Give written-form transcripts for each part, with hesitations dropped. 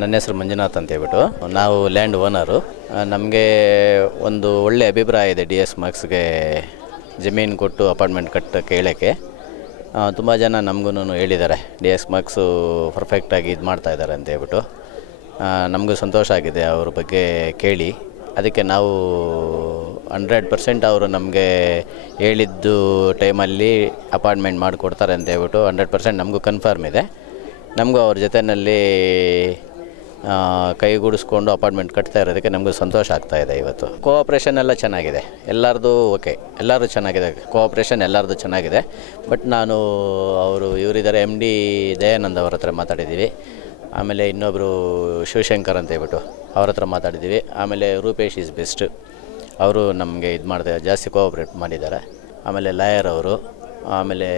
ನನ್ನ ಹೆಸರು ಮಂಜುನಾಥ್ ಅಂತ ಹೇಳ್ಬಿಟ್ಟು ನಾವು ಲ್ಯಾಂಡ್ ಓನರು. ನಮಗೆ ಒಂದು ಒಳ್ಳೆ ಅಭಿಪ್ರಾಯ ಇದೆ DS ಮಾರ್ಕ್ಸ್ಗೆ ಜಮೀನು ಕೊಟ್ಟು ಅಪಾರ್ಟ್ಮೆಂಟ್ ಕಟ್ಟಕ್ಕೆ ಹೇಳೋಕ್ಕೆ. ತುಂಬ ಜನ ನಮಗೂ ಹೇಳಿದ್ದಾರೆ DS ಮಾರ್ಕ್ಸು ಪರ್ಫೆಕ್ಟಾಗಿ ಇದು ಮಾಡ್ತಾಯಿದ್ದಾರೆ ಅಂತ ಹೇಳ್ಬಿಟ್ಟು. ನಮಗೂ ಸಂತೋಷ ಆಗಿದೆ ಅವ್ರ ಬಗ್ಗೆ ಕೇಳಿ. ಅದಕ್ಕೆ ನಾವು 100% ಅವರು ನಮಗೆ ಹೇಳಿದ್ದು ಟೈಮಲ್ಲಿ ಅಪಾರ್ಟ್ಮೆಂಟ್ ಮಾಡಿಕೊಡ್ತಾರೆ ಅಂತ ಹೇಳ್ಬಿಟ್ಟು 100% ನಮಗೂ ಕನ್ಫರ್ಮ್ ಇದೆ. ನಮಗೂ ಅವ್ರ ಜೊತೆಯಲ್ಲಿ ಕೈಗೂಡಿಸ್ಕೊಂಡು ಅಪಾರ್ಟ್ಮೆಂಟ್ ಕಟ್ತಾ ಇರೋದಕ್ಕೆ ನಮಗೂ ಸಂತೋಷ ಆಗ್ತಾಯಿದೆ. ಇವತ್ತು ಕೋಆಪ್ರೇಷನ್ ಎಲ್ಲ ಚೆನ್ನಾಗಿದೆ, ಎಲ್ಲರದು ಓಕೆ, ಎಲ್ಲರೂ ಚೆನ್ನಾಗಿದೆ, ಕೋಆಪ್ರೇಷನ್ ಎಲ್ಲರದು ಚೆನ್ನಾಗಿದೆ. ಬಟ್ ನಾನು ಇವರಿದ್ದಾರೆ MD ದಯಾನಂದ್ ಅವ್ರ ಹತ್ರ ಮಾತಾಡಿದ್ದೀವಿ. ಆಮೇಲೆ ಇನ್ನೊಬ್ಬರು ಶಿವಶಂಕರ್ ಅಂತ ಹೇಳ್ಬಿಟ್ಟು ಅವ್ರ ಹತ್ರ ಮಾತಾಡಿದ್ದೀವಿ. ಆಮೇಲೆ ರೂಪೇಶ್ ಈಸ್ ಬೆಸ್ಟ್, ಅವರು ನಮಗೆ ಇದು ಮಾಡ್ತಾರೆ, ಜಾಸ್ತಿ ಕೋಆಪ್ರೇಟ್ ಮಾಡಿದ್ದಾರೆ. ಆಮೇಲೆ ಲಾಯರ್ ಅವರು, ಆಮೇಲೆ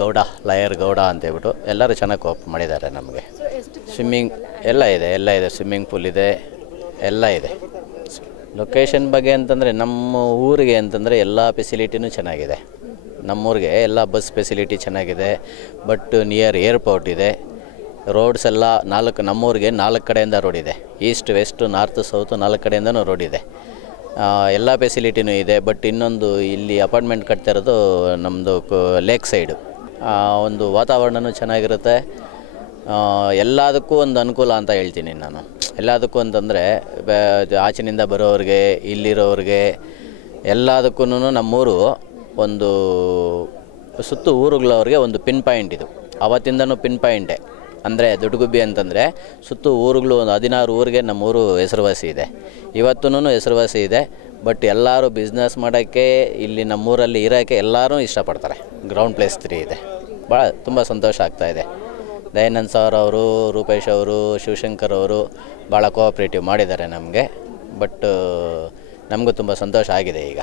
ಗೌಡ, ಲಾಯರ್ ಗೌಡ ಅಂತ ಹೇಳ್ಬಿಟ್ಟು ಎಲ್ಲರೂ ಚೆನ್ನಾಗಿ ಕೋಆಪ್ ಮಾಡಿದ್ದಾರೆ ನಮಗೆ. ಸ್ವಿಮ್ಮಿಂಗ್ ಎಲ್ಲ ಇದೆ, ಸ್ವಿಮ್ಮಿಂಗ್ ಪೂಲ್ ಇದೆ, ಎಲ್ಲ ಇದೆ. ಲೊಕೇಶನ್ ಬಗ್ಗೆ ಅಂತಂದರೆ ನಮ್ಮ ಊರಿಗೆ ಅಂತಂದರೆ ಎಲ್ಲ ಫೆಸಿಲಿಟಿನೂ ಚೆನ್ನಾಗಿದೆ. ನಮ್ಮೂರಿಗೆ ಎಲ್ಲ ಬಸ್ ಫೆಸಿಲಿಟಿ ಚೆನ್ನಾಗಿದೆ. ಬಟ್ ನಿಯರ್ ಏರ್ಪೋರ್ಟ್ ಇದೆ. ರೋಡ್ಸ್ ಎಲ್ಲ ನಮ್ಮೂರಿಗೆ 4 ಕಡೆಯಿಂದ ರೋಡ್ ಇದೆ. ಈಸ್ಟ್, ವೆಸ್ಟ್, ನಾರ್ತ್, ಸೌತ್ 4 ಕಡೆಯಿಂದನೂ ರೋಡ್ ಇದೆ. ಎಲ್ಲ ಫೆಸಿಲಿಟಿನೂ ಇದೆ. ಬಟ್ ಇನ್ನೊಂದು ಇಲ್ಲಿ ಅಪಾರ್ಟ್ಮೆಂಟ್ ಕಟ್ತಾ ಇರೋದು ನಮ್ಮದು ಲೇಕ್ ಸೈಡು. ಒಂದು ವಾತಾವರಣವೂ ಚೆನ್ನಾಗಿರುತ್ತೆ. ಎಲ್ಲದಕ್ಕೂ ಒಂದು ಅನುಕೂಲ ಅಂತ ಹೇಳ್ತೀನಿ ನಾನು. ಎಲ್ಲದಕ್ಕೂ ಅಂತಂದರೆ ಆಚಿನಿಂದ ಬರೋರಿಗೆ, ಇಲ್ಲಿರೋರಿಗೆ ಎಲ್ಲದಕ್ಕೂ ನಮ್ಮೂರು ಒಂದು ಸುತ್ತು ಊರುಗಳವ್ರಿಗೆ ಒಂದು ಪಿನ್ ಪಾಯಿಂಟ್ ಇದು. ಅವತ್ತಿಂದನೂ ಪಿನ್ ಪಾಯಿಂಟೇ. ಅಂದರೆ ದೊಡ್ಡಗುಬ್ಬಿ ಅಂತಂದರೆ ಸುತ್ತು ಊರುಗಳು ಒಂದು 16 ಊರಿಗೆ ನಮ್ಮೂರು ಹೆಸರುವಾಸಿ ಇದೆ. ಇವತ್ತೂ ಹೆಸರುವಾಸಿ ಇದೆ. ಬಟ್ ಎಲ್ಲರೂ ಬಿಸ್ನೆಸ್ ಮಾಡೋಕ್ಕೆ, ಇಲ್ಲಿ ನಮ್ಮೂರಲ್ಲಿ ಇರೋಕ್ಕೆ ಎಲ್ಲರೂ ಇಷ್ಟಪಡ್ತಾರೆ. ಗ್ರೌಂಡ್ ಪ್ಲೇಸ್ 3 ಇದೆ. ಭಾಳ ತುಂಬ ಸಂತೋಷ ಆಗ್ತಾಯಿದೆ. ದಯಾನಂದ್ ಸರ್ ಅವರು, ರೂಪೇಶ್ ಅವರು, ಶಿವಶಂಕರ್ ಅವರು ಭಾಳ ಕೋಆಪ್ರೇಟಿವ್ ಮಾಡಿದ್ದಾರೆ ನಮಗೆ. ಬಟ್ ನಮಗೂ ತುಂಬ ಸಂತೋಷ ಆಗಿದೆ ಈಗ.